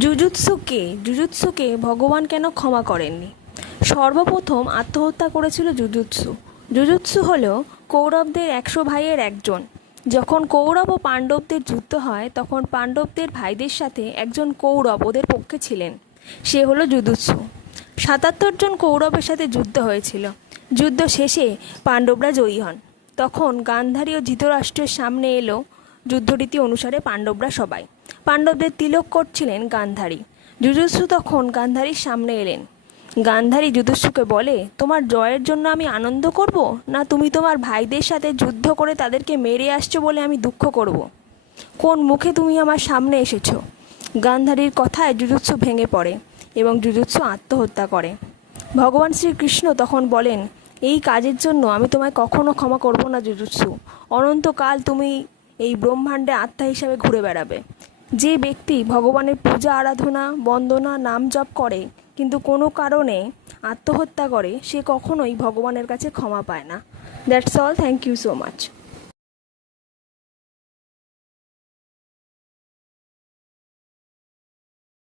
জুজুৎসুকে জুজুৎসুকে ভগবান কেন ক্ষমা করেননি? সর্বপ্রথম আত্মহত্যা করেছিল জুজুৎসু। জুজুৎসু হল কৌরবদের একশো ভাইয়ের একজন। যখন কৌরব ও পাণ্ডবদের যুদ্ধ হয়, তখন পাণ্ডবদের ভাইদের সাথে একজন কৌরব ওদের পক্ষে ছিলেন। সে হলো জুজুৎসু। সাতাত্তর জন কৌরবের সাথে যুদ্ধ হয়েছিল। যুদ্ধ শেষে পাণ্ডবরা জয়ী হন। তখন গান্ধারী ও ধৃতরাষ্ট্রের সামনে এলো যুদ্ধরীতি অনুসারে পাণ্ডবরা সবাই। পাণ্ডবদের তিলক করছিলেন গান্ধারী। যুজুৎসু তখন গান্ধারীর সামনে এলেন। গান্ধারী যুধুৎসুকে বলে, তোমার জয়ের জন্য আমি আনন্দ করব, না তুমি তোমার ভাইদের সাথে যুদ্ধ করে তাদেরকে মেরে আসছো বলে আমি দুঃখ করব? কোন মুখে তুমি আমার সামনে এসেছ? গান্ধারীর কথায় যুজুৎসু ভেঙে পড়ে এবং যুজুৎসু আত্মহত্যা করে। ভগবান শ্রীকৃষ্ণ তখন বলেন, এই কাজের জন্য আমি তোমায় কখনো ক্ষমা করব না যুজুৎসু অনন্তকাল তুমি এই ব্রহ্মাণ্ডে আত্মা হিসাবে ঘুরে বেড়াবে। যে ব্যক্তি ভগবানের পূজা, আরাধনা, বন্দনা, নাম জপ করে, কিন্তু কোনো কারণে আত্মহত্যা করে, সে কখনোই ভগবানের কাছে ক্ষমা পায় না। That's all thank you so much